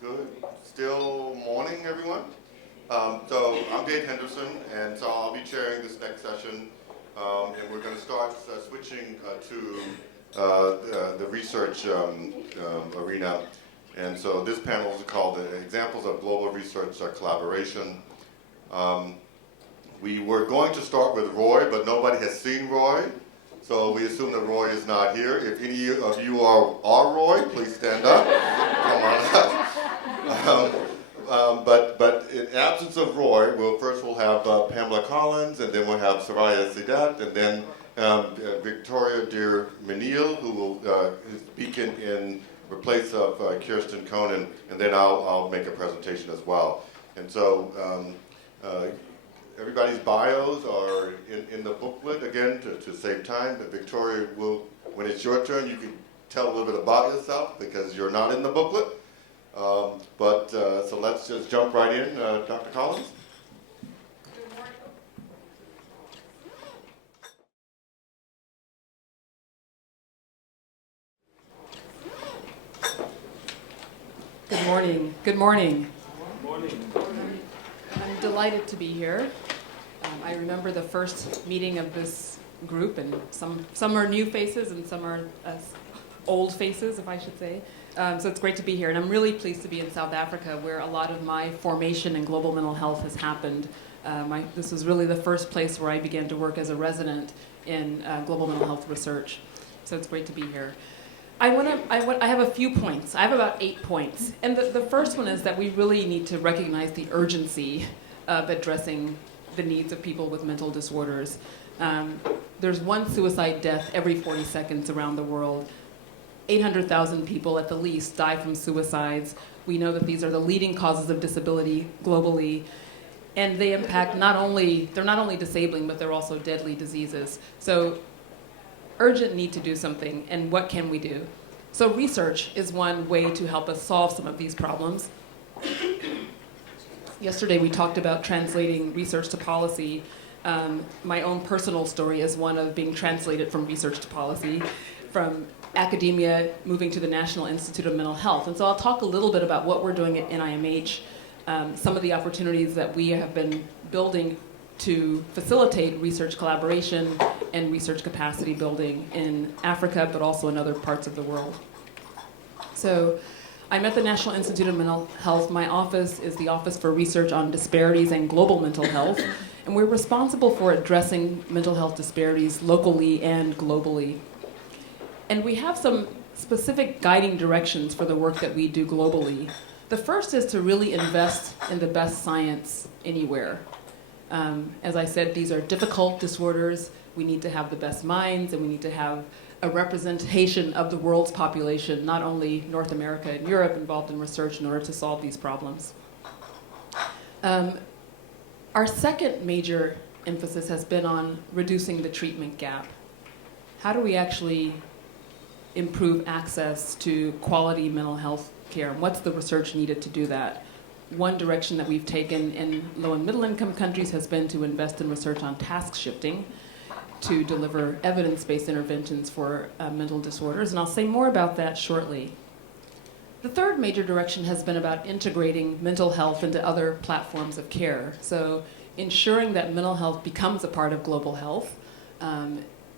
Good. Still morning, everyone. So I'm Dave Henderson, and so I'll be chairing this next session, and we're going to start switching to the research arena. And so this panel is called the Examples of Global Research Collaboration. We were going to start with Roy, but nobody has seen Roy. So we assume that Roy is not here. If any of you are Roy, please stand up. Come on up. But in absence of Roy, we'll have Pamela Collins, and then we'll have Soraya Sidat, and then Victoria Dear MENIL, who will speak in replace of Kirsten Conan, and then I'll make a presentation as well. And so everybody's bios are in the booklet, again, to save time. But Victoria will, when it's your turn, you can tell a little bit about yourself because you're not in the booklet. So let's just jump right in. Dr. Collins? Good morning. Good morning. Good morning. I'm delighted to be here. I remember the first meeting of this group, and some are new faces and some are old faces, if I should say. So it's great to be here, and I'm really pleased to be in South Africa, where a lot of my formation in global mental health has happened. This was really the first place where I began to work as a resident in global mental health research. So it's great to be here. I have a few points. I have about 8 points. And the first one is that we really need to recognize the urgency of addressing the needs of people with mental disorders. There's one suicide death every 40 seconds around the world. 800,000 people at the least die from suicides. We know that these are the leading causes of disability globally. And they impact they're not only disabling, but they're also deadly diseases. So urgent need to do something, and what can we do? So research is one way to help us solve some of these problems. Yesterday we talked about translating research to policy. My own personal story is one of being translated from research to policy, from academia moving to the National Institute of Mental Health. And so I'll talk a little bit about what we're doing at NIMH, some of the opportunities that we have been building to facilitate research collaboration and research capacity building in Africa, but also in other parts of the world. So I'm at the National Institute of Mental Health. My office is the Office for Research on Disparities and Global Mental Health, and we're responsible for addressing mental health disparities locally and globally. And we have some specific guiding directions for the work that we do globally. The first is to really invest in the best science anywhere. As I said, these are difficult disorders. We need to have the best minds, and we need to have a representation of the world's population, not only North America and Europe, involved in research in order to solve these problems. Our second major emphasis has been on reducing the treatment gap. How do we actually improve access to quality mental health care, and what's the research needed to do that? One direction that we've taken in low and middle income countries has been to invest in research on task shifting to deliver evidence-based interventions for mental disorders, and I'll say more about that shortly. The third major direction has been about integrating mental health into other platforms of care. So ensuring that mental health becomes a part of global health,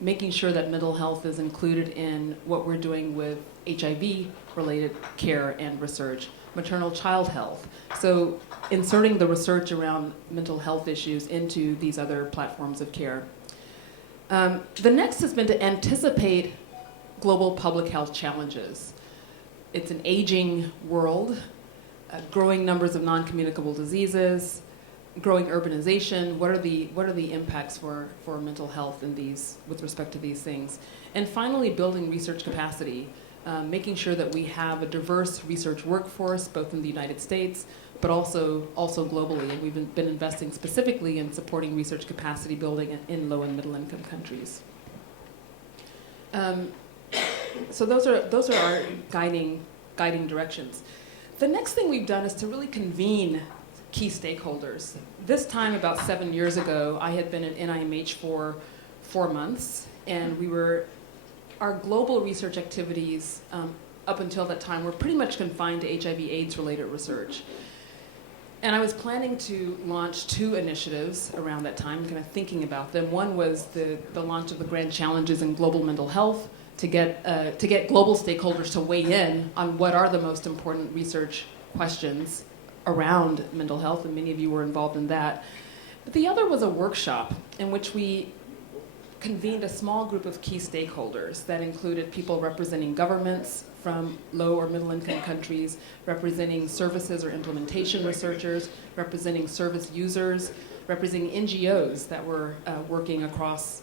making sure that mental health is included in what we're doing with HIV-related care and research, maternal child health. So inserting the research around mental health issues into these other platforms of care. The next has been to anticipate global public health challenges. It's an aging world, growing numbers of non-communicable diseases, growing urbanization. What are the impacts for mental health in these, with respect to these things? And finally, building research capacity, making sure that we have a diverse research workforce, both in the United States, but also globally. And we've been investing specifically in supporting research capacity building in low and middle income countries. So those are our guiding directions. The next thing we've done is to really convene key stakeholders. This time, about 7 years ago, I had been at NIMH for 4 months, and our global research activities up until that time were pretty much confined to HIV/AIDS related research. And I was planning to launch 2 initiatives around that time, kind of thinking about them. One was the launch of the Grand Challenges in Global Mental Health to get global stakeholders to weigh in on what are the most important research questions around mental health, and many of you were involved in that. But the other was a workshop in which we convened a small group of key stakeholders that included people representing governments from low or middle income countries, representing services or implementation researchers, representing service users, representing NGOs that were working across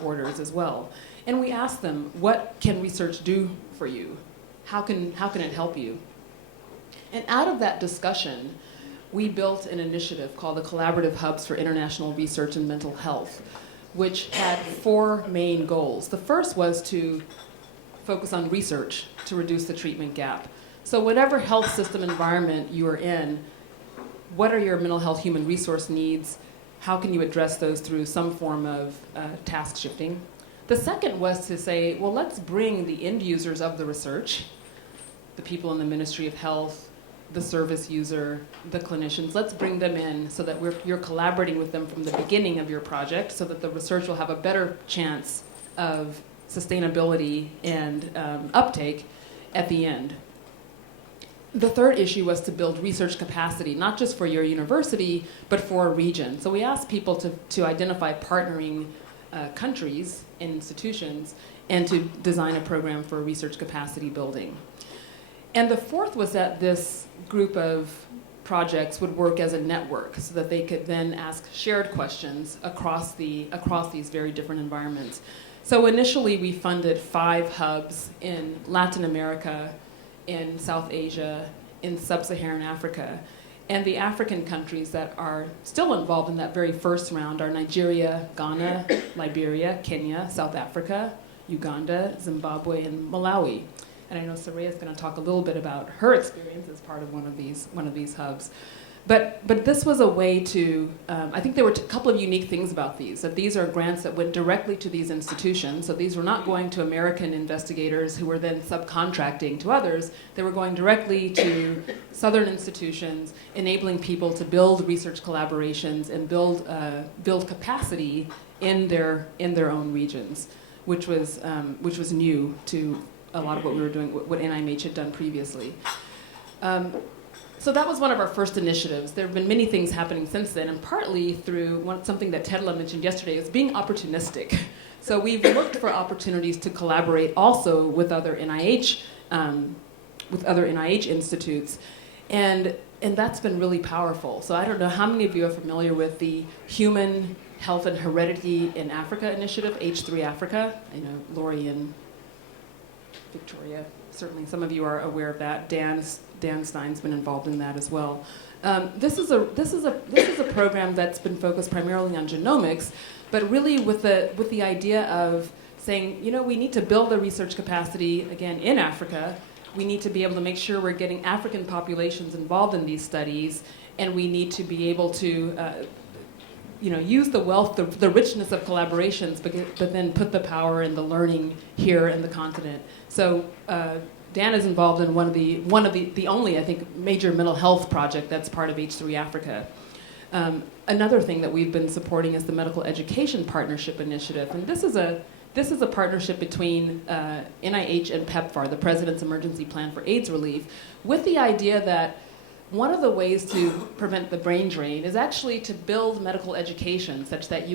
borders as well. And we asked them, what can research do for you? How can it help you? And out of that discussion, we built an initiative called the Collaborative Hubs for International Research in Mental Health, which had 4 main goals. The first was to focus on research to reduce the treatment gap. So whatever health system environment you are in, what are your mental health human resource needs? How can you address those through some form of task shifting? The second was to say, well, let's bring the end users of the research, the people in the Ministry of Health, the service user, the clinicians, let's bring them in so that you're collaborating with them from the beginning of your project so that the research will have a better chance of sustainability and uptake at the end. The third issue was to build research capacity, not just for your university, but for a region. So we asked people to identify partnering countries and institutions and to design a program for research capacity building. And the fourth was that this group of projects would work as a network so that they could then ask shared questions across these very different environments. So initially we funded 5 hubs in Latin America, in South Asia, in Sub-Saharan Africa. And the African countries that are still involved in that very first round are Nigeria, Ghana, Liberia, Kenya, South Africa, Uganda, Zimbabwe, and Malawi. And I know Soraya is going to talk a little bit about her experience as part of one of these hubs. But this was a way to, I think there were a couple of unique things about these, that these are grants that went directly to these institutions. So these were not going to American investigators who were then subcontracting to others. They were going directly to Southern institutions, enabling people to build research collaborations and build capacity in their own regions, which was new to a lot of what we were doing, what NIMH had done previously. So that was one of our first initiatives. There have been many things happening since then, and partly through something that Tedla mentioned yesterday, is being opportunistic. So we've looked for opportunities to collaborate also with other NIH institutes, and that's been really powerful. So I don't know how many of you are familiar with the Human Health and Heredity in Africa initiative, H3 Africa. I know Lori and Victoria, certainly some of you are aware of that. Dan Stein's been involved in that as well. This is a program that's been focused primarily on genomics, but really with the idea of saying, we need to build the research capacity again in Africa. We need to be able to make sure we're getting African populations involved in these studies, and we need to be able to use the wealth, the richness of collaborations, but then put the power and the learning here in the continent. So Dan is involved in one of the only, I think, major mental health project that's part of H3 Africa. Another thing that we've been supporting is the Medical Education Partnership Initiative, and this is a partnership between NIH and PEPFAR, the President's Emergency Plan for AIDS Relief, with the idea that one of the ways to prevent the brain drain is actually to build medical education such that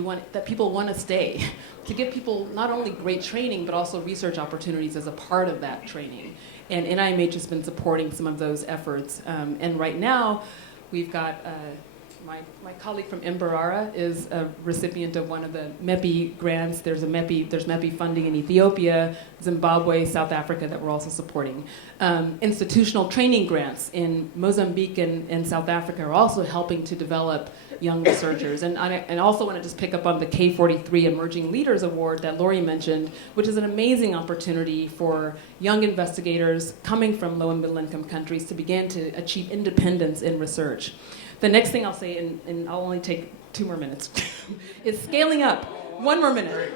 people want to stay, to give people not only great training but also research opportunities as a part of that training. And NIMH has been supporting some of those efforts. And right now, we've got my colleague from Mbarara is a recipient of one of the MEPI grants. There's MEPI funding in Ethiopia, Zimbabwe, South Africa that we're also supporting. Institutional training grants in Mozambique and South Africa are also helping to develop young researchers. And I also want to just pick up on the K43 Emerging Leaders Award that Lori mentioned, which is an amazing opportunity for young investigators coming from low and middle income countries to begin to achieve independence in research. The next thing I'll say, and I'll only take 2 more minutes, is scaling up. 1 more minute.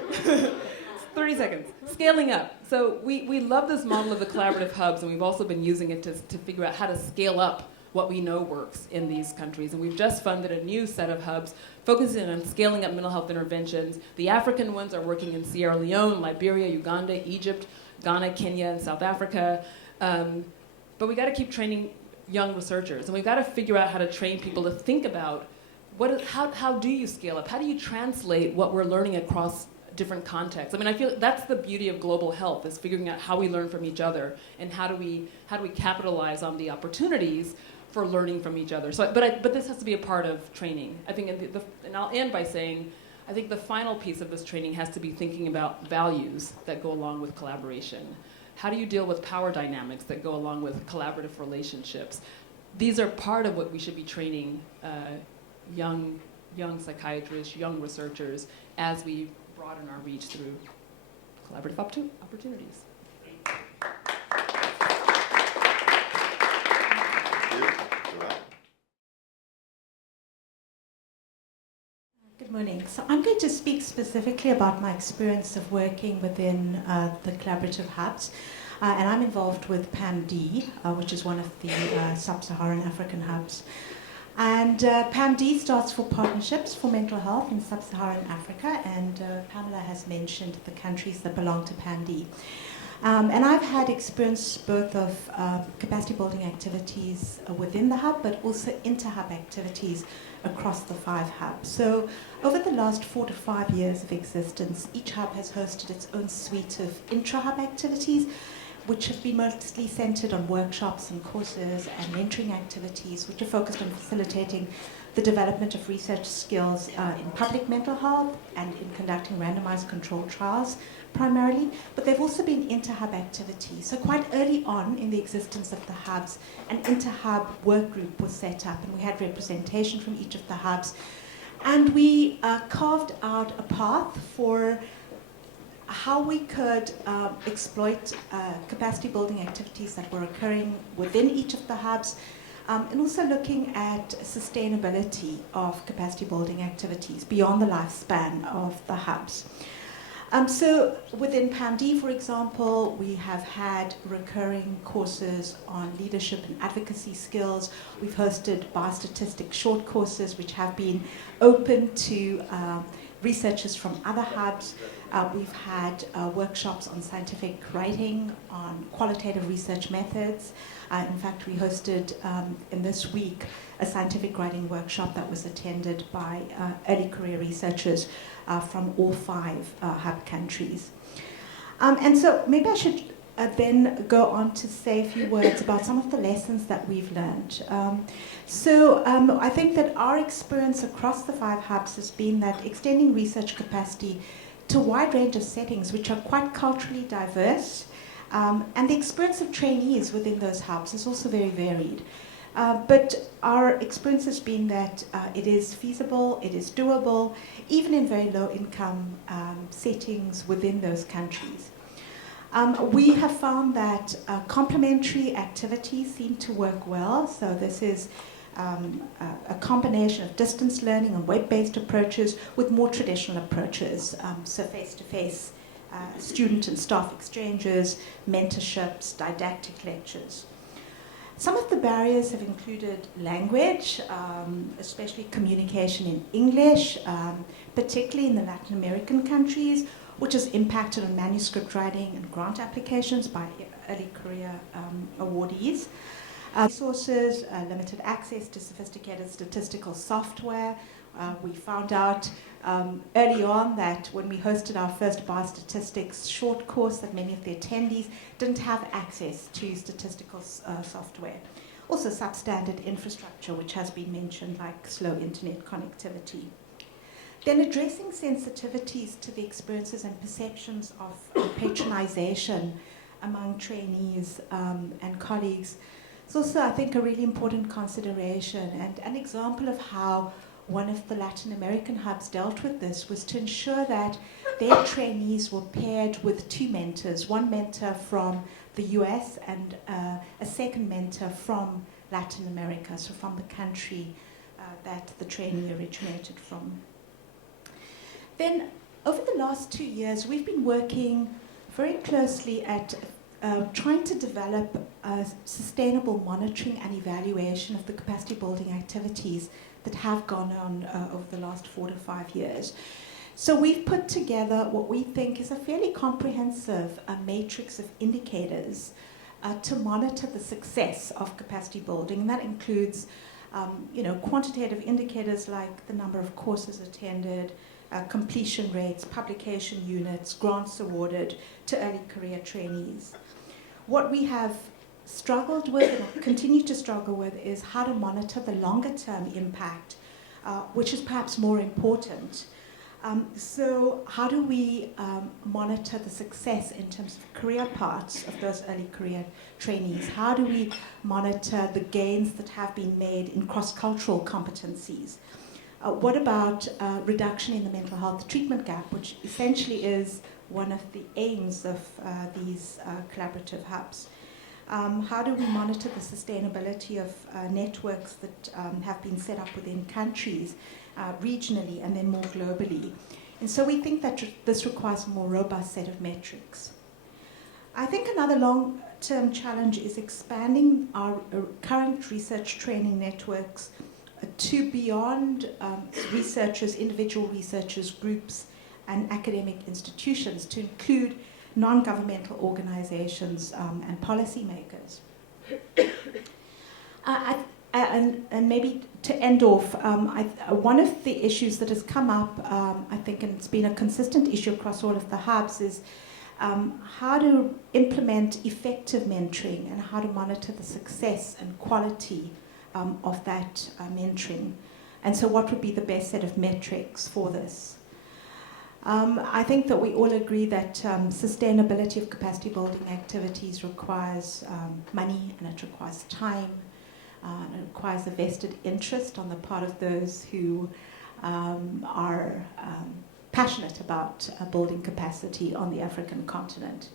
30 seconds. Scaling up. So we love this model of the collaborative hubs, and we've also been using it to figure out how to scale up what we know works in these countries. And we've just funded a new set of hubs focusing on scaling up mental health interventions. The African ones are working in Sierra Leone, Liberia, Uganda, Egypt, Ghana, Kenya, and South Africa. But we got to keep training young researchers, and we've got to figure out how to train people to think about how do you scale up? How do you translate what we're learning across different contexts? I mean, I feel that's the beauty of global health, is figuring out how we learn from each other and how do we capitalize on the opportunities for learning from each other. So, but this has to be a part of training. I think, and I'll end by saying, I think the final piece of this training has to be thinking about values that go along with collaboration. How do you deal with power dynamics that go along with collaborative relationships? These are part of what we should be training young psychiatrists, young researchers, as we broaden our reach through collaborative opportunities. Good morning. So I'm going to speak specifically about my experience of working within the collaborative hubs. And I'm involved with PAMD, which is one of the sub-Saharan African hubs. And PAMD stands for Partnerships for Mental Health in Sub-Saharan Africa, and Pamela has mentioned the countries that belong to PAMD. And I've had experience both of capacity building activities within the hub, but also inter-hub activities across the 5 hubs. So over the last 4 to 5 years of existence, each hub has hosted its own suite of intra-hub activities, which have been mostly centered on workshops and courses and mentoring activities, which are focused on facilitating the development of research skills in public mental health and in conducting randomized controlled trials primarily. But they've also been inter-hub activities. So quite early on in the existence of the hubs, an inter-hub work group was set up, and we had representation from each of the hubs. And we carved out a path for how we could exploit capacity building activities that were occurring within each of the hubs, and also looking at sustainability of capacity building activities beyond the lifespan of the hubs. So within PAMD, for example, we have had recurring courses on leadership and advocacy skills. We've hosted biostatistic short courses which have been open to researchers from other hubs. We've had workshops on scientific writing, on qualitative research methods. In fact, we hosted in this week a scientific writing workshop that was attended by early career researchers from all 5 hub countries. And so maybe I should then go on to say a few words about some of the lessons that we've learned. I think that our experience across the 5 hubs has been that extending research capacity to a wide range of settings which are quite culturally diverse, and the experience of trainees within those hubs is also very varied. But our experience has been that it is feasible, it is doable, even in very low income settings within those countries. We have found that complementary activities seem to work well. So this is a combination of distance learning and web-based approaches with more traditional approaches. So face-to-face student and staff exchanges, mentorships, didactic lectures. Some of the barriers have included language, especially communication in English, particularly in the Latin American countries, which has impacted on manuscript writing and grant applications by early career awardees. Resources, limited access to sophisticated statistical software. We found out early on that when we hosted our first biostatistics short course that many of the attendees didn't have access to statistical software. Also substandard infrastructure, which has been mentioned, like slow internet connectivity. Then addressing sensitivities to the experiences and perceptions of patronization among trainees and colleagues. It's also, I think, a really important consideration, and an example of how one of the Latin American hubs dealt with this was to ensure that their trainees were paired with 2 mentors, one mentor from the US and a second mentor from Latin America, so from the country that the trainee originated from. Then over the last 2 years, we've been working very closely at trying to develop a sustainable monitoring and evaluation of the capacity building activities that have gone on over the last 4 to 5 years. So we've put together what we think is a fairly comprehensive matrix of indicators to monitor the success of capacity building, and that includes quantitative indicators like the number of courses attended, completion rates, publication units, grants awarded to early career trainees. What we have struggled with and continue to struggle with is how to monitor the longer term impact, which is perhaps more important. So how do we monitor the success in terms of career paths of those early career trainees? How do we monitor the gains that have been made in cross-cultural competencies? What about reduction in the mental health treatment gap, which essentially is one of the aims of these collaborative hubs? How do we monitor the sustainability of networks that have been set up within countries, regionally and then more globally? And so we think that this requires a more robust set of metrics. I think another long-term challenge is expanding our current research training networks to beyond researchers, individual researchers, groups, and academic institutions, to include non-governmental organizations and policymakers. And maybe to end off, one of the issues that has come up, I think, and it's been a consistent issue across all of the hubs, is how to implement effective mentoring and how to monitor the success and quality of that mentoring. And so what would be the best set of metrics for this? I think that we all agree that sustainability of capacity building activities requires money, and it requires time, and it requires a vested interest on the part of those who are passionate about building capacity on the African continent.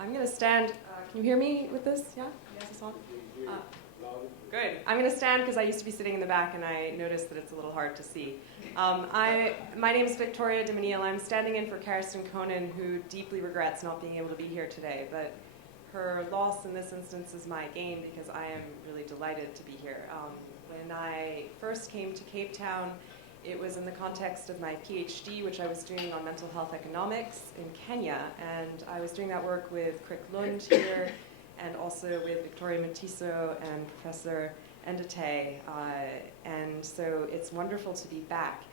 I'm going to stand. Can you hear me with this? Yeah? Yes, it's on? Good. I'm going to stand because I used to be sitting in the back and I noticed that it's a little hard to see. My name is Victoria de MENIL. I'm standing in for Kirsten Conan, who deeply regrets not being able to be here today. But her loss in this instance is my gain because I am really delighted to be here. When I first came to Cape Town, it was in the context of my PhD, which I was doing on mental health economics in Kenya. And I was doing that work with Crick Lund here, and also with Victoria Matiso and Professor Ndate. And so it's wonderful to be back.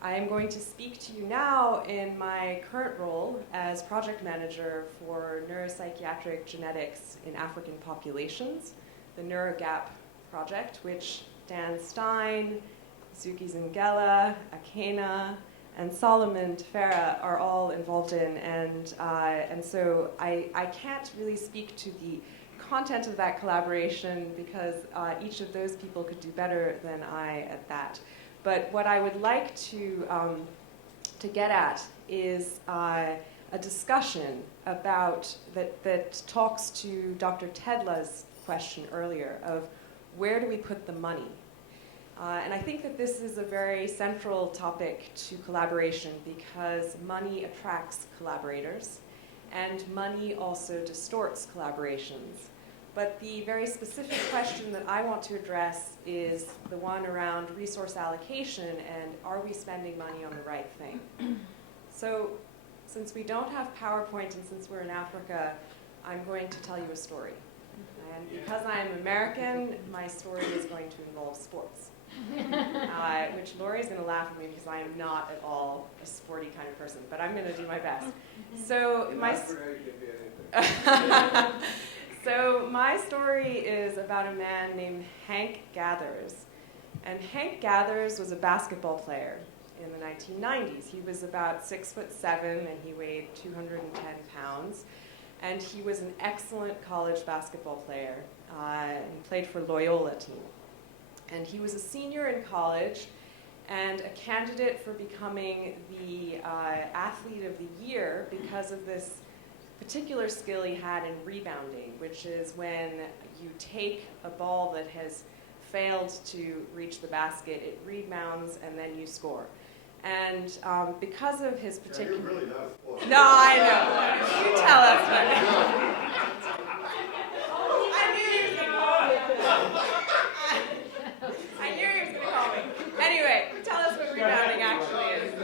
I am going to speak to you now in my current role as project manager for neuropsychiatric genetics in African populations, the NeuroGap project, which Dan Stein, Zuki Zingela, Akena, and Solomon Tefera are all involved in, and so I can't really speak to the content of that collaboration because each of those people could do better than I at that. But what I would like to get at is a discussion about that talks to Dr. Tedla's question earlier of where do we put the money? And I think that this is a very central topic to collaboration because money attracts collaborators and money also distorts collaborations. But the very specific question that I want to address is the one around resource allocation and are we spending money on the right thing? So since we don't have PowerPoint and since we're in Africa, I'm going to tell you a story. And because I'm American, my story is going to involve sports. Which Lori's going to laugh at me because I am not at all a sporty kind of person, but I'm going to do my best. So my story is about a man named Hank Gathers. And Hank Gathers was a basketball player in the 1990s. He was about 6'7" and he weighed 210 pounds. And he was an excellent college basketball player. He played for Loyola team. And he was a senior in college, and a candidate for becoming the athlete of the year because of this particular skill he had in rebounding, which is when you take a ball that has failed to reach the basket, it rebounds, and then you score. And because of his particular... Yeah, you're really not a sport. No, I know. You tell us. I knew he was going to call me. I knew he was going to call me. Anyway, tell us what rebounding actually is.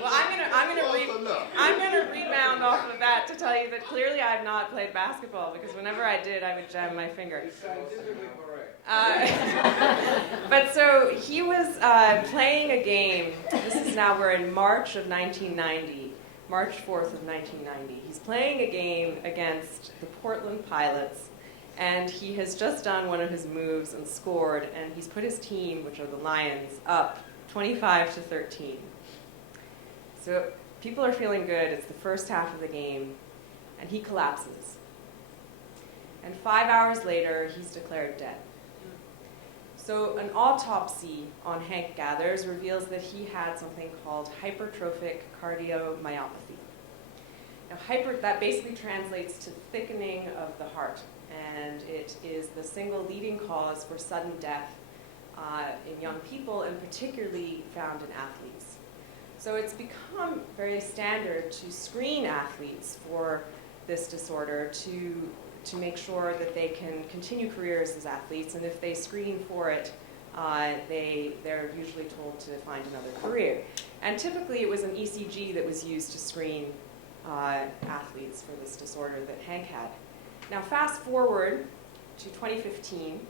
Well, I'm gonna rebound off of that to tell you that clearly I have not played basketball, because whenever I did, I would jam my finger. But so he was playing a game. This is now, we're in March of 1990, March 4th of 1990. He's playing a game against the Portland Pilots, and he has just done one of his moves and scored, and he's put his team, which are the Lions, up 25-13. So people are feeling good. It's the first half of the game, and he collapses. And 5 hours later, he's declared dead. So an autopsy on Hank Gathers reveals that he had something called hypertrophic cardiomyopathy. Now, that basically translates to thickening of the heart, and it is the single leading cause for sudden death in young people, and particularly found in athletes. So it's become very standard to screen athletes for this disorder to make sure that they can continue careers as athletes, and if they screen for it, they're usually told to find another career. And typically it was an ECG that was used to screen athletes for this disorder that Hank had. Now fast forward to 2015,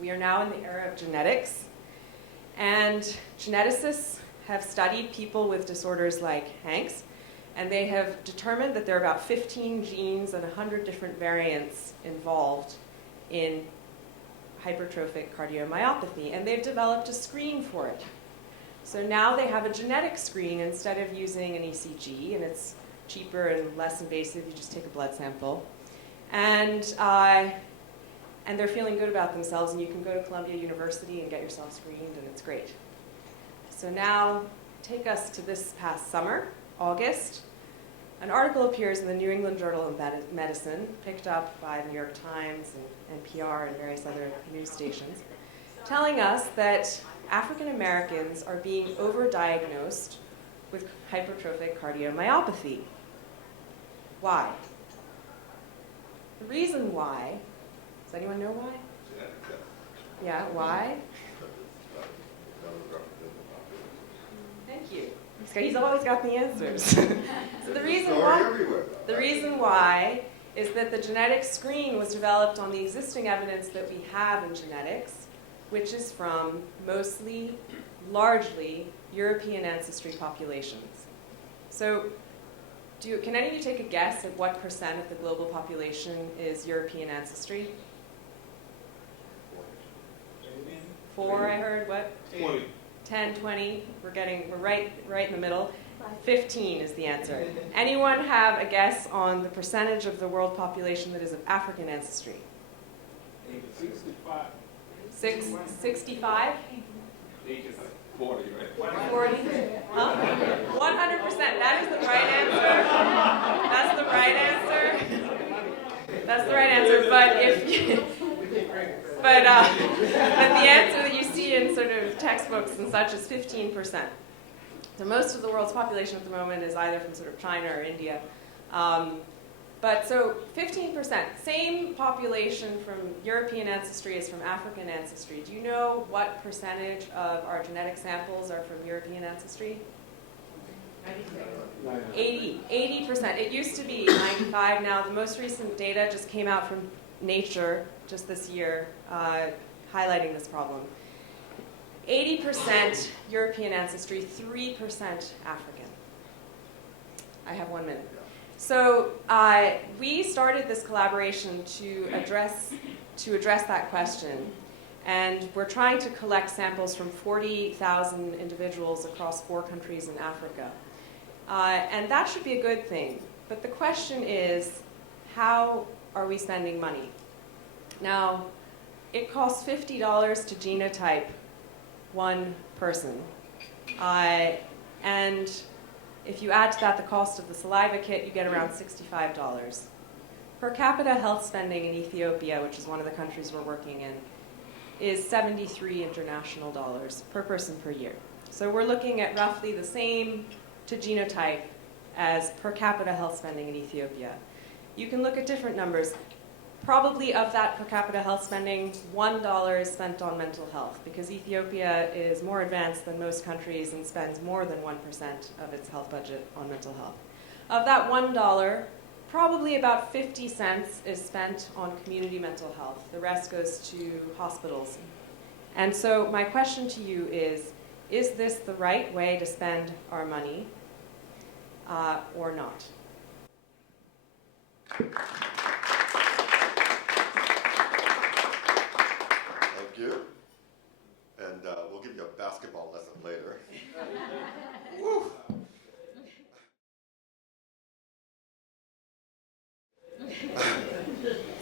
we are now in the era of genetics, and geneticists have studied people with disorders like Hank's, and they have determined that there are about 15 genes and 100 different variants involved in hypertrophic cardiomyopathy, and they've developed a screen for it. So now they have a genetic screen instead of using an ECG, and it's cheaper and less invasive. You just take a blood sample. And they're feeling good about themselves, and you can go to Columbia University and get yourself screened, and it's great. So now, take us to this past summer, August. An article appears in the New England Journal of Medicine, picked up by the New York Times and NPR and various other news stations, telling us that African Americans are being overdiagnosed with hypertrophic cardiomyopathy. Why? The reason why, does anyone know why? Yeah, why? Thank you. He's always got the answers. So the reason why is that the genetic screen was developed on the existing evidence that we have in genetics, which is from largely European ancestry populations. So can any of you take a guess at what % of the global population is European ancestry? 4, I heard. What? 20. 10, 20. We're right in the middle. 15 is the answer. Anyone have a guess on the percentage of the world population that is of African ancestry? 65. 65? 40, right? 40? Huh? 100%. That is the right answer. That's the right answer. That's the right answer. But the answer that you see in sort of textbooks and such is 15%. So most of the world's population at the moment is either from sort of China or India. But so 15%, same population from European ancestry as from African ancestry. Do you know what percentage of our genetic samples are from European ancestry? 80%. It used to be 95. Now the most recent data just came out from Nature just this year, highlighting this problem. 80% European ancestry, 3% African. I have 1 minute. So we started this collaboration to address that question, and we're trying to collect samples from 40,000 individuals across 4 countries in Africa. And that should be a good thing. But the question is, how are we spending money? Now, it costs $50 to genotype one person. And if you add to that the cost of the saliva kit, you get around $65. Per capita health spending in Ethiopia, which is one of the countries we're working in, is 73 international dollars per person per year. So we're looking at roughly the same to genotype as per capita health spending in Ethiopia. You can look at different numbers. Probably of that per capita health spending, $1 is spent on mental health, because Ethiopia is more advanced than most countries and spends more than 1% of its health budget on mental health. Of that $1, probably about 50 cents is spent on community mental health. The rest goes to hospitals. And so my question to you is this the right way to spend our money or not? Thank you. And we'll give you a basketball lesson later. Woo.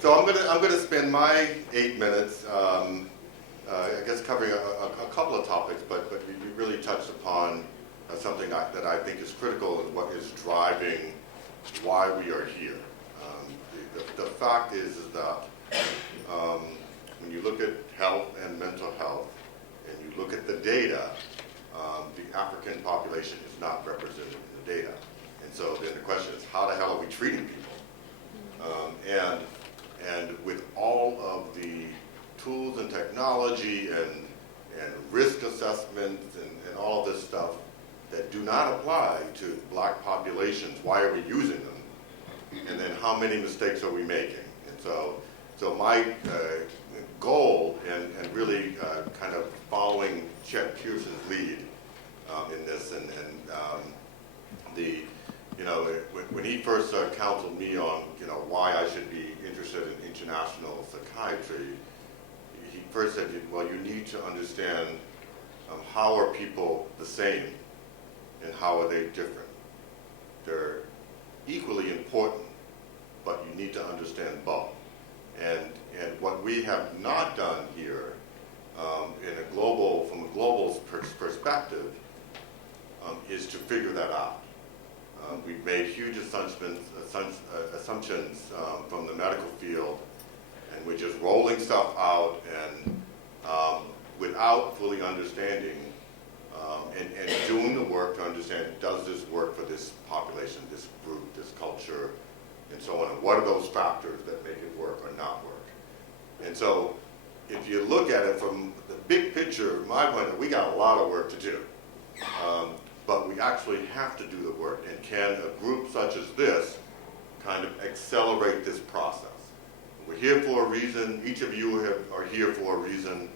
So I'm gonna spend my 8 minutes, I guess, covering a couple of topics, but we really touched upon something that I think is critical and what is driving why we are here. The fact is that when you look at health and mental health, and you look at the data, the African population is not represented in the data. And so then the question is, how the hell are we treating people? And with all of the tools and technology and risk assessments and all of this stuff that do not apply to black populations, why are we using them? And then how many mistakes are we making? And so my goal and really kind of following Chet Pierce's lead in this, and when he first counseled me on why I should be interested in international psychiatry, he first said, well, you need to understand how are people the same and how are they different. They're equally important, but you need to understand both. And what we have not done here, from a global perspective, is to figure that out. We've made huge assumptions from the medical field, and we're just rolling stuff out and without fully understanding and doing the work to understand, does this work for this population, this group, this culture, and so on, and what are those factors that make it work or not work? And so if you look at it from the big picture, my point is we got a lot of work to do. But we actually have to do the work, and can a group such as this kind of accelerate this process? We're here for a reason. Each of you are here for a reason,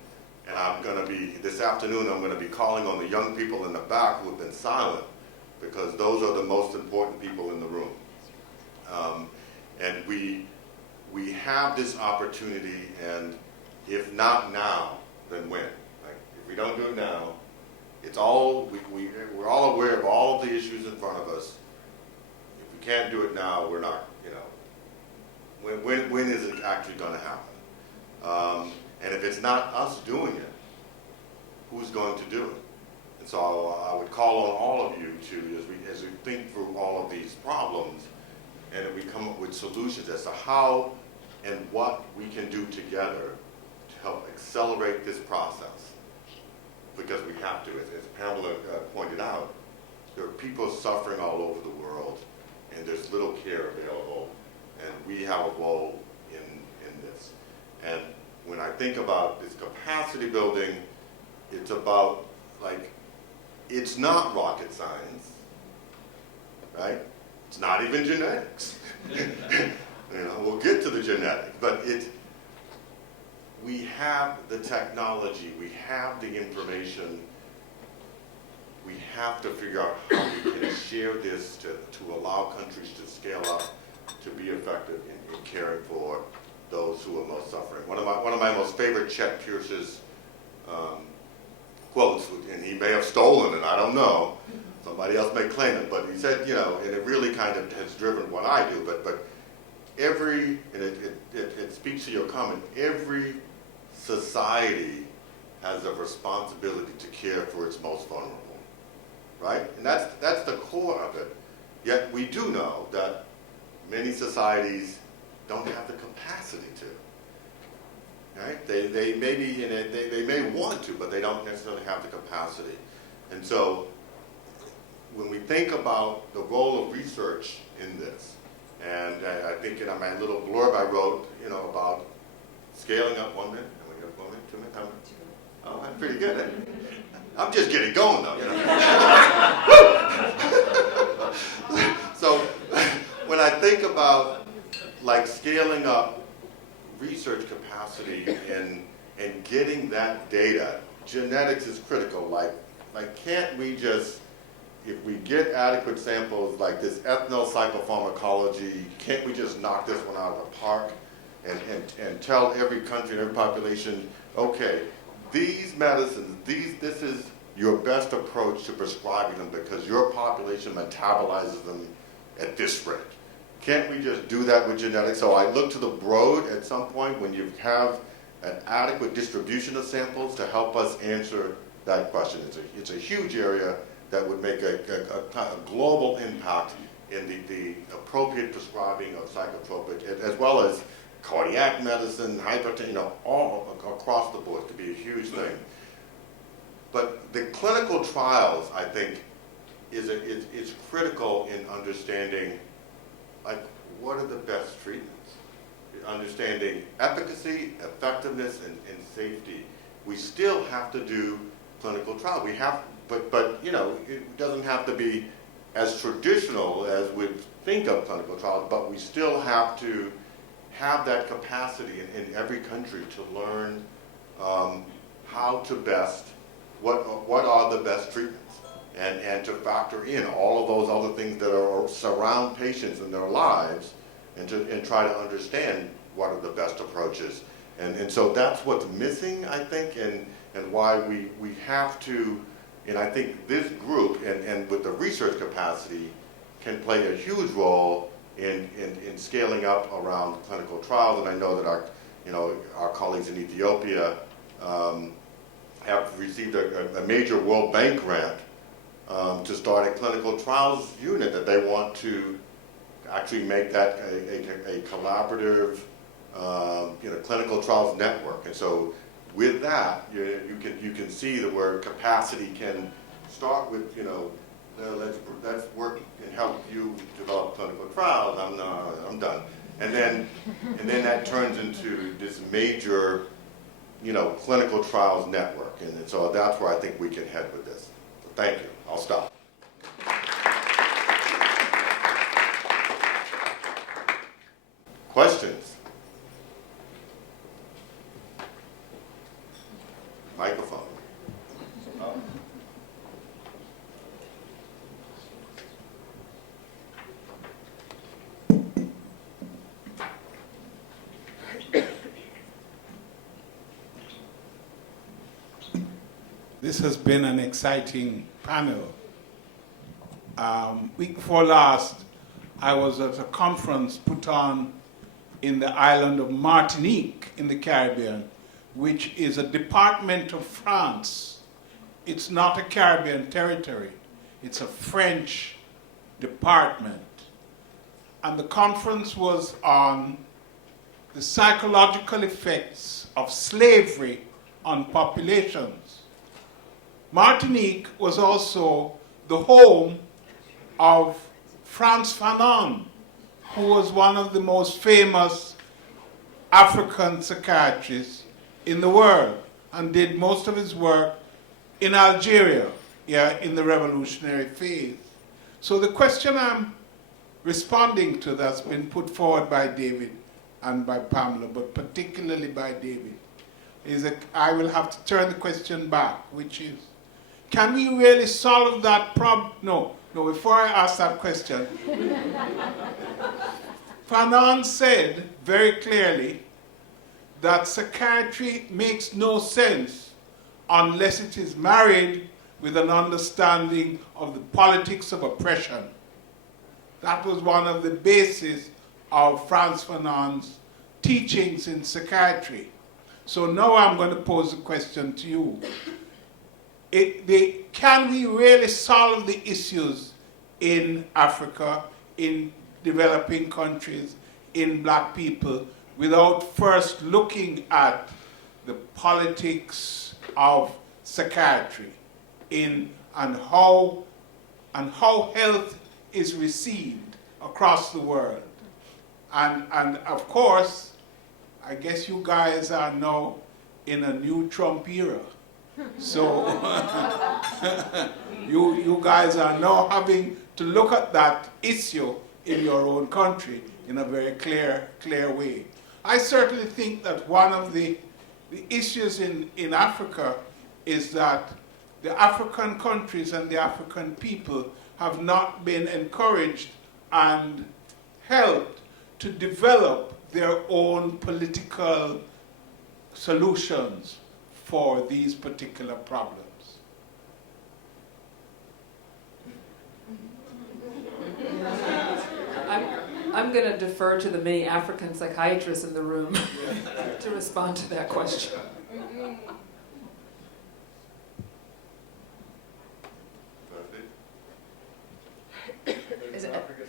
and I'm going to be, this afternoon, I'm going to be calling on the young people in the back who have been silent, because those are the most important people in the room. And we have this opportunity, and if not now, then when? Like, if we don't do it now, it's all, we're all aware of all of the issues in front of us. If we can't do it now, we're not, when is it actually going to happen? And if it's not us doing it, who's going to do it? And so I would call on all of you to, as we think through all of these problems, and we come up with solutions as to how and what we can do together to help accelerate this process. Because we have to, as Pamela pointed out, there are people suffering all over the world, and there's little care available, and we have a role in this. And when I think about this capacity building, it's about, it's not rocket science, right? It's not even genetics. We'll get to the genetics, but we have the technology, we have the information, we have to figure out how we can share this to allow countries to scale up, to be effective in caring for those who are most suffering. One of my most favorite Chet Pierce's quotes, and he may have stolen it, I don't know, somebody else may claim it, but he said, and it really kind of has driven what I do, but every, and it speaks to your comment, every society has a responsibility to care for its most vulnerable, right? And that's the core of it. Yet we do know that many societies don't have the capacity to, right? They may be they may want to, but they don't necessarily have the capacity. And so when we think about the role of research in this, and I think in my little blurb I wrote, about scaling up 1 minute. And we got 1 minute, 2 minutes, how many? Oh, that's pretty good. Eh? I'm just getting going though, So when I think about like scaling up research capacity and getting that data, genetics is critical. Like can't we just, if we get adequate samples like this ethnopsychopharmacology, can't we just knock this one out of the park and tell every country and every population, okay, these medicines, this is your best approach to prescribing them because your population metabolizes them at this rate. Can't we just do that with genetics? So I look to the broad at some point when you have an adequate distribution of samples to help us answer that question. It's a huge area that would make a global impact in the appropriate prescribing of psychotropic, as well as cardiac medicine, hypertension, all across the board. It could be a huge thing. But the clinical trials, I think, is critical in understanding, like, what are the best treatments? Understanding efficacy, effectiveness, and safety. We still have to do clinical trials. We have, but it doesn't have to be as traditional as we think of clinical trials, but we still have to have that capacity in every country to learn how to best, what are the best treatments, and to factor in all of those other things that surround patients in their lives, and try to understand what are the best approaches. And so that's what's missing, I think, and why we have to, and I think this group and with the research capacity can play a huge role in scaling up around clinical trials. And I know that our colleagues in Ethiopia have received a major World Bank grant to start a clinical trials unit that they want to actually make that a collaborative clinical trials network. And so with that, you can see that where capacity can start with, let's work and help you develop clinical trials. I'm done. And then that turns into this major, clinical trials network. And so that's where I think we can head with this. So thank you. I'll stop. Questions? Microphone. This has been an exciting panel. Week before last, I was at a conference put on in the island of Martinique in the Caribbean, which is a department of France. It's not a Caribbean territory. It's a French department. And the conference was on the psychological effects of slavery on populations. Martinique was also the home of Frantz Fanon, who was one of the most famous African psychiatrists in the world and did most of his work in Algeria, in the revolutionary phase. So the question I'm responding to that's been put forward by David and by Pamela, but particularly by David, is that I will have to turn the question back, which is, can we really solve that problem? No, before I ask that question, Fanon said very clearly that psychiatry makes no sense unless it is married with an understanding of the politics of oppression. That was one of the bases of Frantz Fanon's teachings in psychiatry. So now I'm going to pose a question to you. Can we really solve the issues in Africa, in developing countries, in black people, without first looking at the politics of psychiatry and how health is received across the world? And of course, I guess you guys are now in a new Trump era. So you guys are now having to look at that issue in your own country in a very clear way. I certainly think that one of the issues in Africa is that the African countries and the African people have not been encouraged and helped to develop their own political solutions for these particular problems. I'm going to defer to the many African psychiatrists in the room to respond to that question.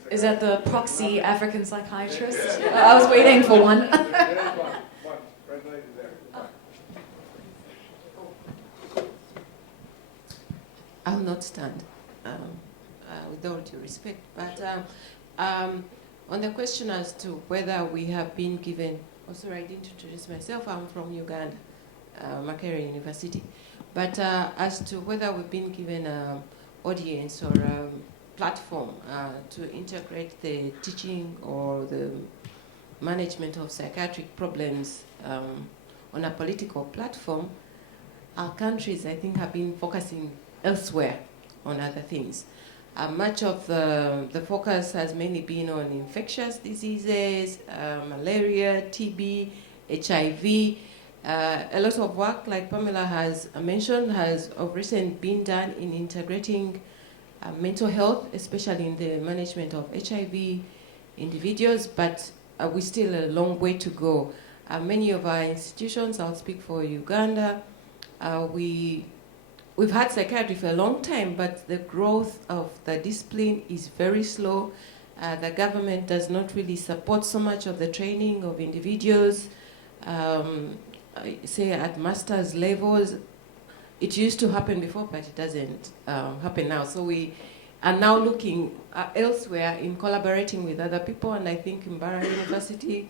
Is that the proxy African psychiatrist? I was waiting for one. I'll not stand, with all due respect. But on the question as to whether we have been given, oh sorry, I didn't introduce myself, I'm from Uganda, Makerere University. But as to whether we've been given an audience or a platform to integrate the teaching or the management of psychiatric problems on a political platform, our countries, I think, have been focusing elsewhere on other things. Much of the focus has mainly been on infectious diseases, malaria, TB, HIV. A lot of work, like Pamela has mentioned, has of recent been done in integrating mental health, especially in the management of HIV individuals, but we still a long way to go. Many of our institutions, I'll speak for Uganda, we've had psychiatry for a long time, but the growth of the discipline is very slow. The government does not really support so much of the training of individuals, say at master's levels. It used to happen before, but it doesn't happen now. So we are now looking elsewhere in collaborating with other people, and I think in Mbara University,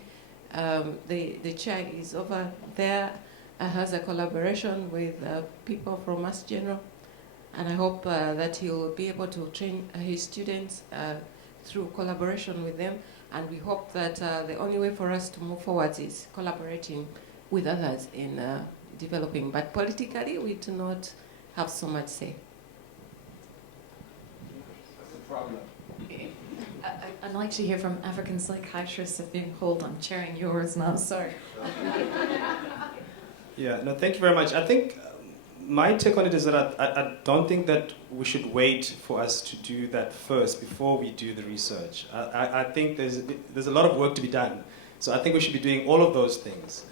the chair is over there, has a collaboration with people from Mass General, and I hope that he'll be able to train his students through collaboration with them, and we hope that the only way for us to move forward is collaborating with others in developing, but politically we do not have so much say. That's the problem. I'd like to hear from African psychiatrists if you hold on chairing yours now, sorry. Yeah, no, thank you very much. I think my take on it is that I don't think that we should wait for us to do that first before we do the research. I think there's a lot of work to be done. So I think we should be doing all of those things.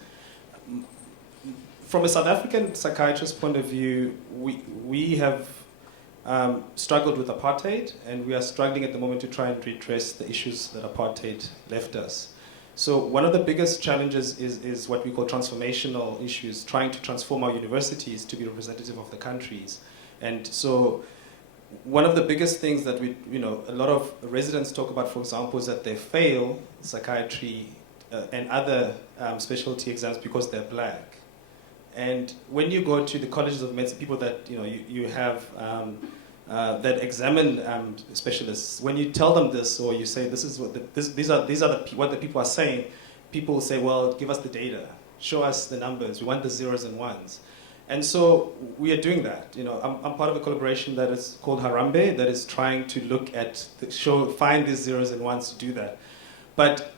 From a South African psychiatrist point of view, we have struggled with apartheid, and we are struggling at the moment to try and redress the issues that apartheid left us. So one of the biggest challenges is what we call transformational issues, trying to transform our universities to be representative of the countries. And so one of the biggest things that a lot of residents talk about, for example, is that they fail psychiatry and other specialty exams because they're black. And when you go to the colleges of medicine, people that you have that examine specialists, when you tell them this, or you say this is what what the people are saying, people say, well, give us the data, show us the numbers, we want the zeros and ones. And so we are doing that. I'm part of a collaboration that is called Harambe, that is trying to look at find these zeros and ones to do that. But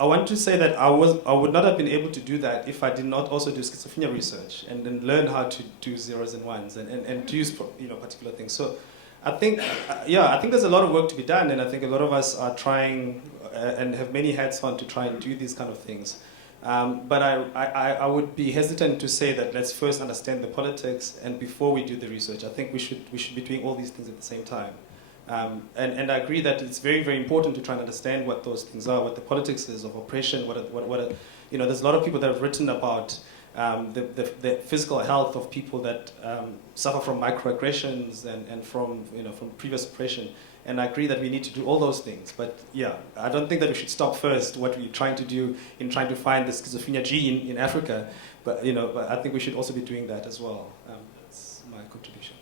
I want to say that I would not have been able to do that if I did not also do schizophrenia research and then learn how to do zeros and ones and to use particular things. So I think I think there's a lot of work to be done, and I think a lot of us are trying and have many hats on to try and do these kind of things. But I would be hesitant to say that let's first understand the politics and before we do the research. I think we should be doing all these things at the same time. And I agree that it's very, very important to try and understand what those things are, what the politics is of oppression, there's a lot of people that have written about the physical health of people that suffer from microaggressions and from previous oppression. And I agree that we need to do all those things. But yeah, I don't think that we should stop first what we're trying to do in trying to find the schizophrenia gene in Africa. But I think we should also be doing that as well. That's my contribution.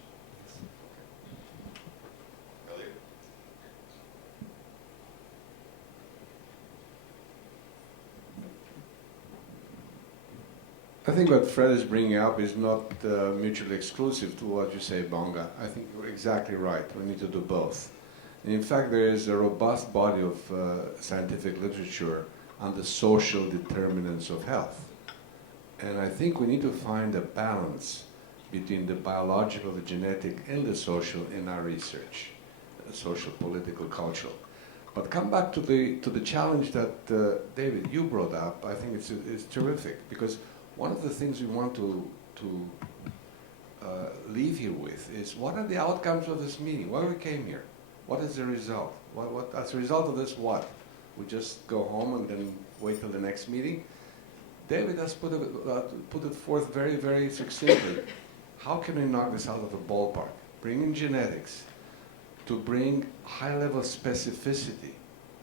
I think what Fred is bringing up is not mutually exclusive to what you say, Bonga. I think you're exactly right. We need to do both. And in fact, there is a robust body of scientific literature on the social determinants of health. And I think we need to find a balance between the biological, the genetic, and the social in our research, social, political, cultural. But come back to the challenge that David, you brought up. I think it's terrific, because one of the things we want to leave here with is, what are the outcomes of this meeting? Why we came here? What is the result? What as a result of this, what? We just go home and then wait till the next meeting? David has put it forth very, very succinctly. How can we knock this out of the ballpark? Bring in genetics to bring high-level specificity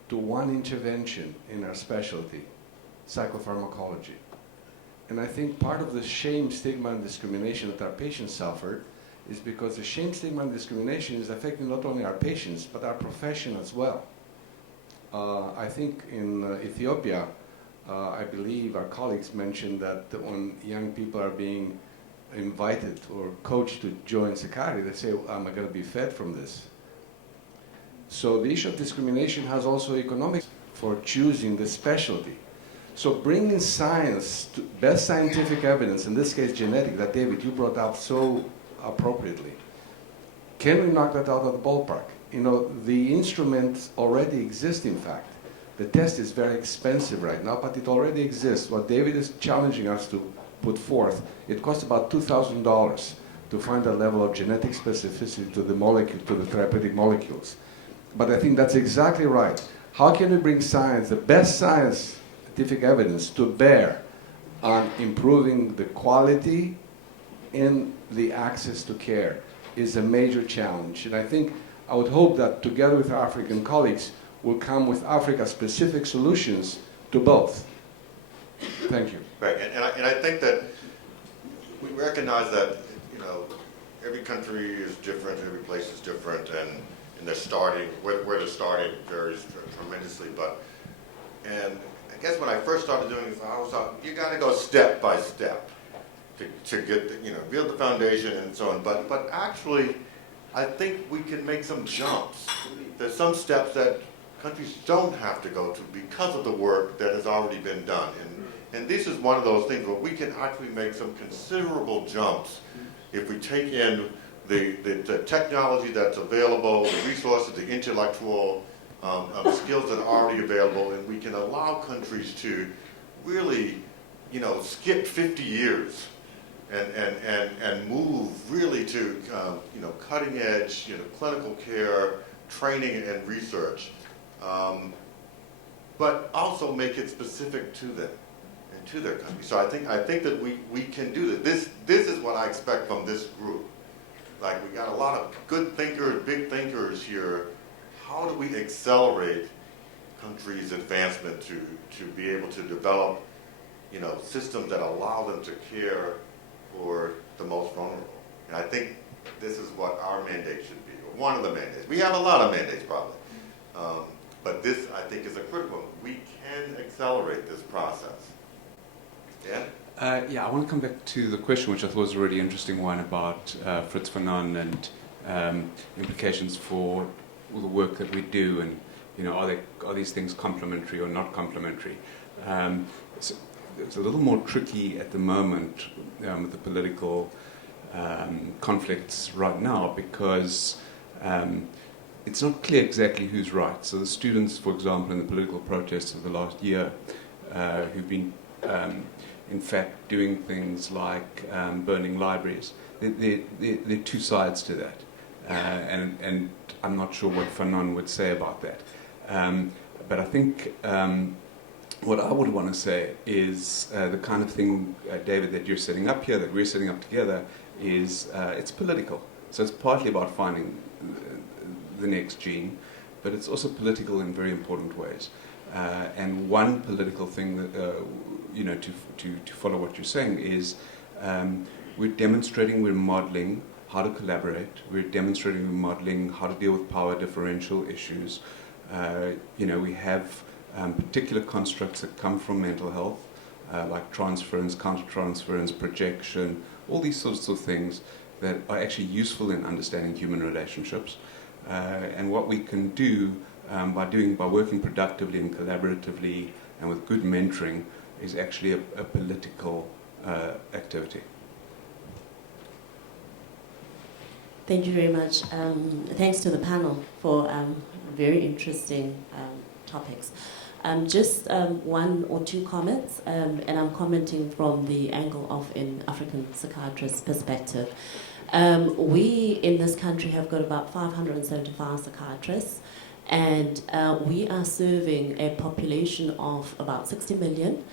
to one intervention in our specialty, psychopharmacology. And I think part of the shame, stigma, and discrimination that our patients suffer is because the shame, stigma, and discrimination is affecting not only our patients, but our profession as well. I think in Ethiopia, I believe our colleagues mentioned that when young people are being invited or coached to join psychiatry, they say, am I going to be fed from this? So the issue of discrimination has also economics for choosing the specialty. So bringing science, to best scientific evidence, in this case genetic, that David, you brought up so appropriately, can we knock that out of the ballpark? The instruments already exist, in fact. The test is very expensive right now, but it already exists. What David is challenging us to put forth, it costs about $2,000 to find a level of genetic specificity to the molecule, to the therapeutic molecules. But I think that's exactly right. How can we bring science, the best scientific evidence, to bear on improving the quality and the access to care is a major challenge. And I would hope that together with our African colleagues, we'll come with Africa-specific solutions to both. Thank you. Right, and I think that we recognize that, every country is different, every place is different, and they're starting, where they're starting varies tremendously. And I guess when I first started doing this, I was thought, you got to go step by step to get build the foundation and so on. But actually, I think we can make some jumps. There's some steps that countries don't have to go to because of the work that has already been done. And this is one of those things where we can actually make some considerable jumps if we take in the technology that's available, the resources, the intellectual skills that are already available, and we can allow countries to really, skip 50 years and move really to, cutting edge, clinical care, training and research, but also make it specific to them and to their country. So I think that we can do that. This is what I expect from this group. Like, we got a lot of good thinkers, big thinkers here. How do we accelerate countries' advancement to be able to develop, systems that allow them to care for the most vulnerable? And I think this is what our mandate should be, or one of the mandates. We have a lot of mandates, probably. But this, I think, is a critical one. We can accelerate this process. Yeah? I want to come back to the question, which I thought was a really interesting one, about Fritz Fanon and implications for all the work that we do, and are these things complementary or not complementary? It's a little more tricky at the moment with the political conflicts right now, because it's not clear exactly who's right. So the students, for example, in the political protests of the last year, who've been in fact, doing things like burning libraries. There are two sides to that, and I'm not sure what Fanon would say about that. But I think what I would want to say is the kind of thing, David, that you're setting up here, that we're setting up together, is it's political. So it's partly about finding the next gene, but it's also political in very important ways. And one political thing that, to follow what you're saying is we're demonstrating, we're modeling how to collaborate. We're demonstrating, we're modeling how to deal with power differential issues. We have particular constructs that come from mental health, like transference, countertransference, projection, all these sorts of things that are actually useful in understanding human relationships. And what we can do by working productively and collaboratively and with good mentoring is actually a political activity. Thank you very much. Thanks to the panel for very interesting topics. Just one or two comments, and I'm commenting from the angle of an African psychiatrist perspective. We in this country have got about 575 psychiatrists, and we are serving a population of about 60 million,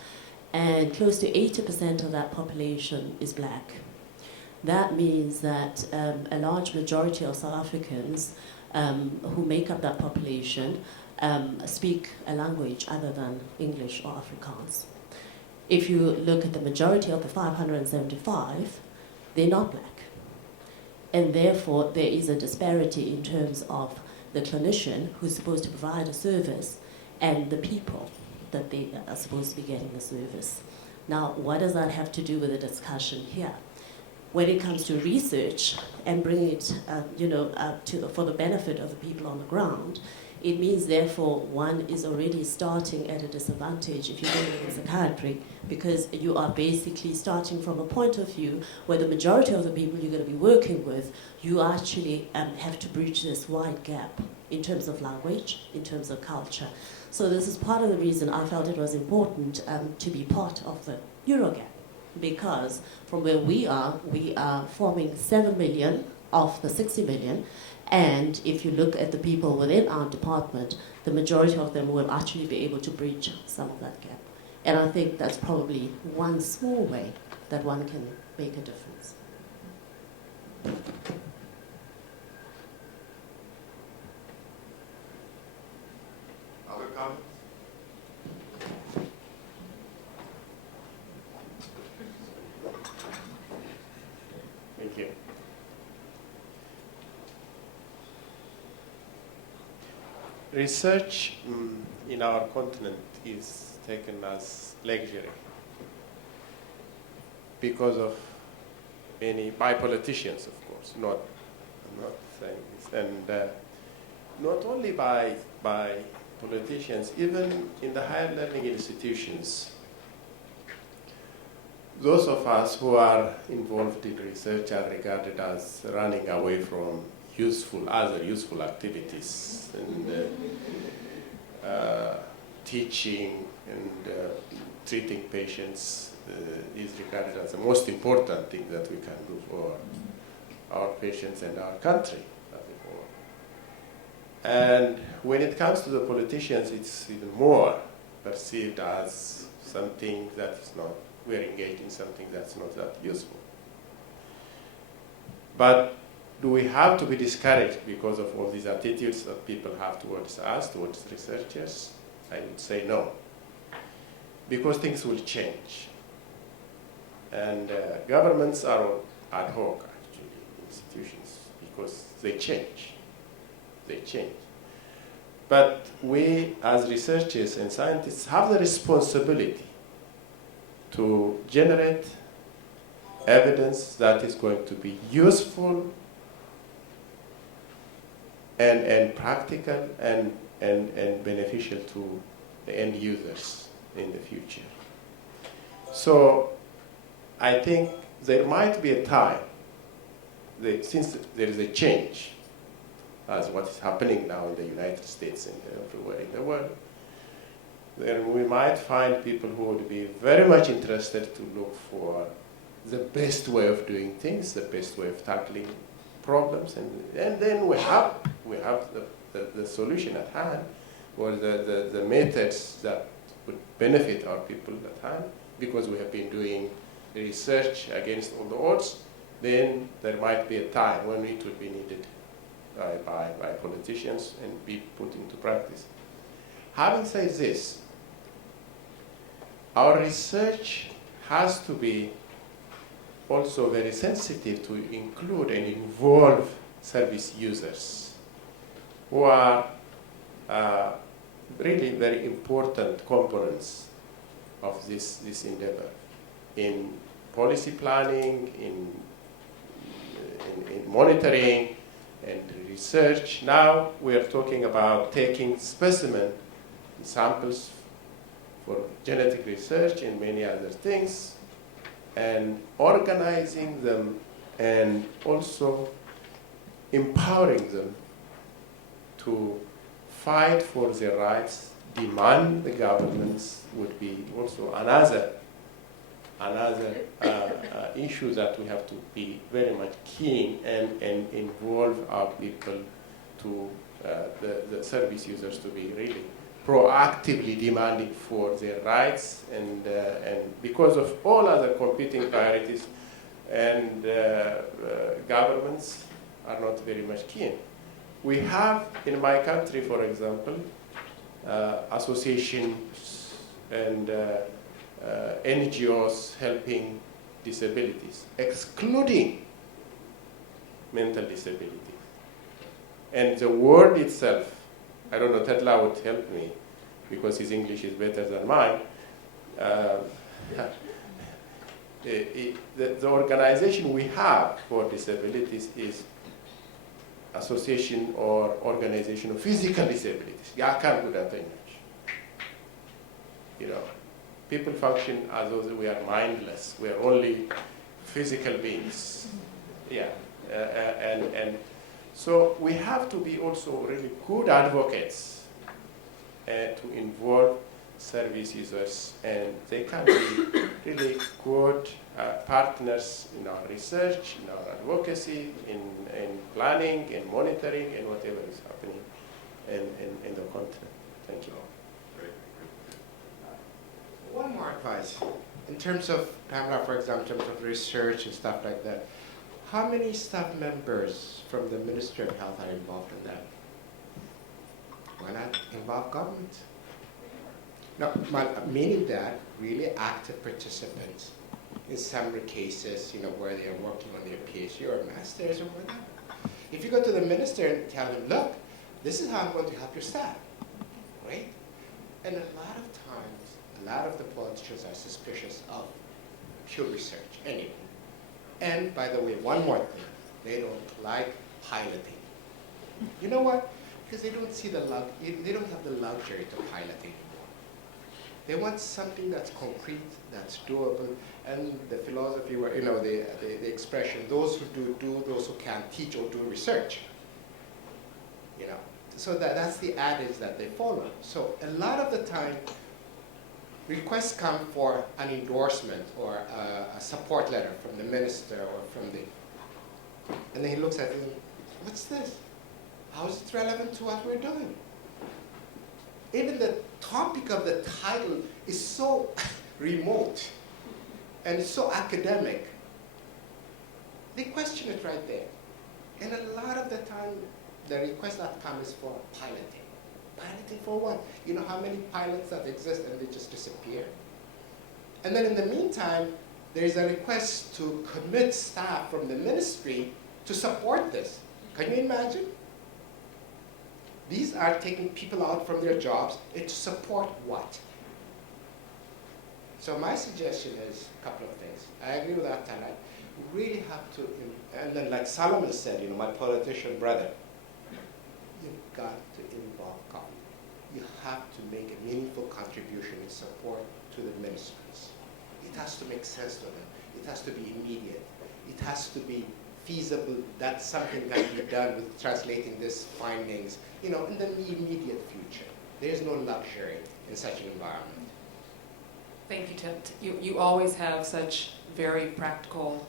and close to 80% of that population is black. That means that a large majority of South Africans who make up that population speak a language other than English or Afrikaans. If you look at the majority of the 575, they're not black. And therefore, there is a disparity in terms of the clinician who's supposed to provide a service and the people that they are supposed to be getting the service. Now, what does that have to do with the discussion here? When it comes to research and bringing it, for the benefit of the people on the ground, it means, therefore, one is already starting at a disadvantage if you're going in psychiatry, because you are basically starting from a point of view where the majority of the people you're going to be working with, you actually have to bridge this wide gap in terms of language, in terms of culture. So this is part of the reason I felt it was important to be part of the NeuroGap, because from where we are forming 7 million of the 60 million, and if you look at the people within our department, the majority of them will actually be able to bridge some of that gap. And I think that's probably one small way that one can make a difference. Other comments? Thank you. Research in our continent is taken as luxury because of many, by politicians, of course, I'm not saying this, and not only by politicians, even in the higher learning institutions. Those of us who are involved in research are regarded as running away from other useful activities, and teaching and treating patients is regarded as the most important thing that we can do for our patients and our country. And when it comes to the politicians, it's even more perceived as something that is not, we're engaged in something that's not that useful. But do we have to be discouraged because of all these attitudes that people have towards us, towards researchers? I would say no. Because things will change. And governments are ad hoc, actually, institutions, because they change. They change. But we, as researchers and scientists, have the responsibility to generate evidence that is going to be useful and practical and beneficial to the end users in the future. So I think there might be a time, since there is a change, as what is happening now in the United States and everywhere in the world, then we might find people who would be very much interested to look for the best way of doing things, the best way of tackling problems, and then we have the solution at hand, or the methods that would benefit our people at hand, because we have been doing research against all the odds. Then there might be a time when it would be needed by politicians and be put into practice. Having said this, our research has to be also very sensitive to include and involve service users who are really very important components of this endeavor in policy planning, in monitoring and research. Now we are talking about taking specimen samples for genetic research and many other things, and organizing them and also empowering them to fight for their rights, demand the governments, would be also another issue that we have to be very much keen and involve our people to the service users to be really proactively demanding for their rights, and because of all other competing priorities, and governments are not very much keen. We have in my country, for example, associations and NGOs helping disabilities, excluding mental disability. And the word itself, I don't know, Tedla would help me because his English is better than mine. The organization we have for disabilities is Association or Organization of Physical Disabilities. I can't do that in English. You know, people function as though we are mindless. We are only physical beings. Yeah, and so we have to be also really good advocates to involve service users, and they can be really good partners in our research, in our advocacy, in planning and monitoring and whatever is happening in the continent. Thank you. One more advice. In terms of PAMELA, for example, in terms of research and stuff like that, how many staff members from the Ministry of Health are involved in that? Why not involve government? No, meaning that really active participants in some cases, you know, where they are working on their PhD or master's or whatever. If you go to the minister and tell him, look, this is how I'm going to help your staff, right? And a lot of times, a lot of the politicians are suspicious of pure research anyway. And by the way, one more thing, they don't like piloting. You know what? Because they don't see they don't have the luxury to pilot anymore. They want something that's concrete, that's doable, and the philosophy, where, you know, the expression, those who do, those who can teach or do research. You know, so that's the adage that they follow. So a lot of the time, requests come for an endorsement or a support letter from the minister or from the, and then he looks at it and, what's this? How is it relevant to what we're doing? Even the topic of the title is so remote and so academic. They question it right there. And a lot of the time, the request that comes is for piloting. Piloting for what? You know how many pilots that exist and they just disappear? And then in the meantime, there is a request to commit staff from the ministry to support this. Can you imagine? These are taking people out from their jobs and to support what? So my suggestion is a couple of things. I agree with that, Talat. We really have to, and then like Solomon said, you know, my politician brother, you've got to involve government. You have to make a meaningful contribution in support to the ministries. It has to make sense to them. It has to be immediate. It has to be feasible. That's something that can be done with translating these findings, you know, in the immediate future. There's no luxury in such an environment. Thank you, Tim. You always have such very practical,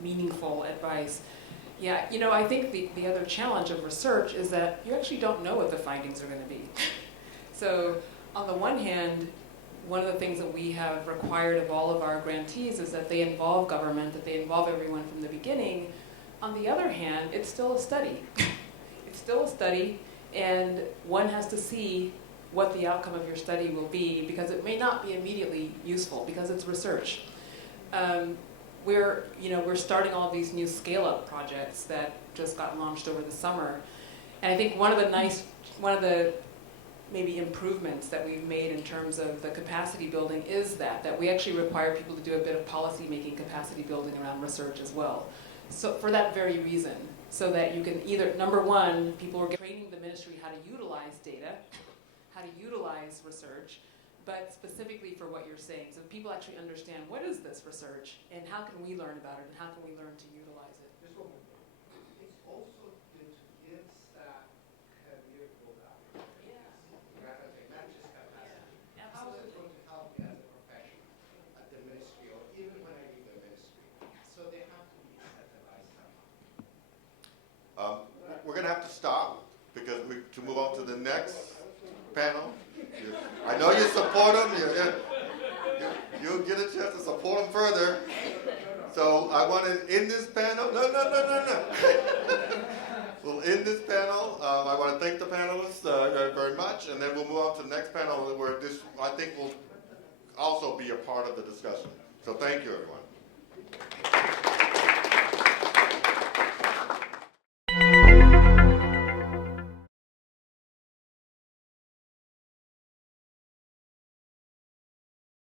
meaningful advice. Yeah, I think the other challenge of research is that you actually don't know what the findings are going to be. So on the one hand, one of the things that we have required of all of our grantees is that they involve government, that they involve everyone from the beginning. On the other hand, it's still a study. It's still a study, and one has to see what the outcome of your study will be, because it may not be immediately useful, because it's research. We're starting all of these new scale-up projects that just got launched over the summer, and I think one of the maybe improvements that we've made in terms of the capacity building is that we actually require people to do a bit of policy-making capacity building around research as well. So for that very reason, so that you can either, number one, people are training the ministry how to utilize data, how to utilize research, but specifically for what you're saying. So people actually understand what is this research and how can we learn about it and how can we learn to utilize it. It's also good to give staff career growth opportunities. Not just capacity. Yeah, how is it going to help me as a professional at the ministry or even when I leave the ministry? So they have to be incentivized somehow. We're going to have to stop because to move on to the next panel. I know you support them. You'll get a chance to support them further. So I want to end this panel. No. We'll end this panel. I want to thank the panelists very much, and then we'll move on to the next panel where this, I think, will also be a part of the discussion. So thank you, everyone.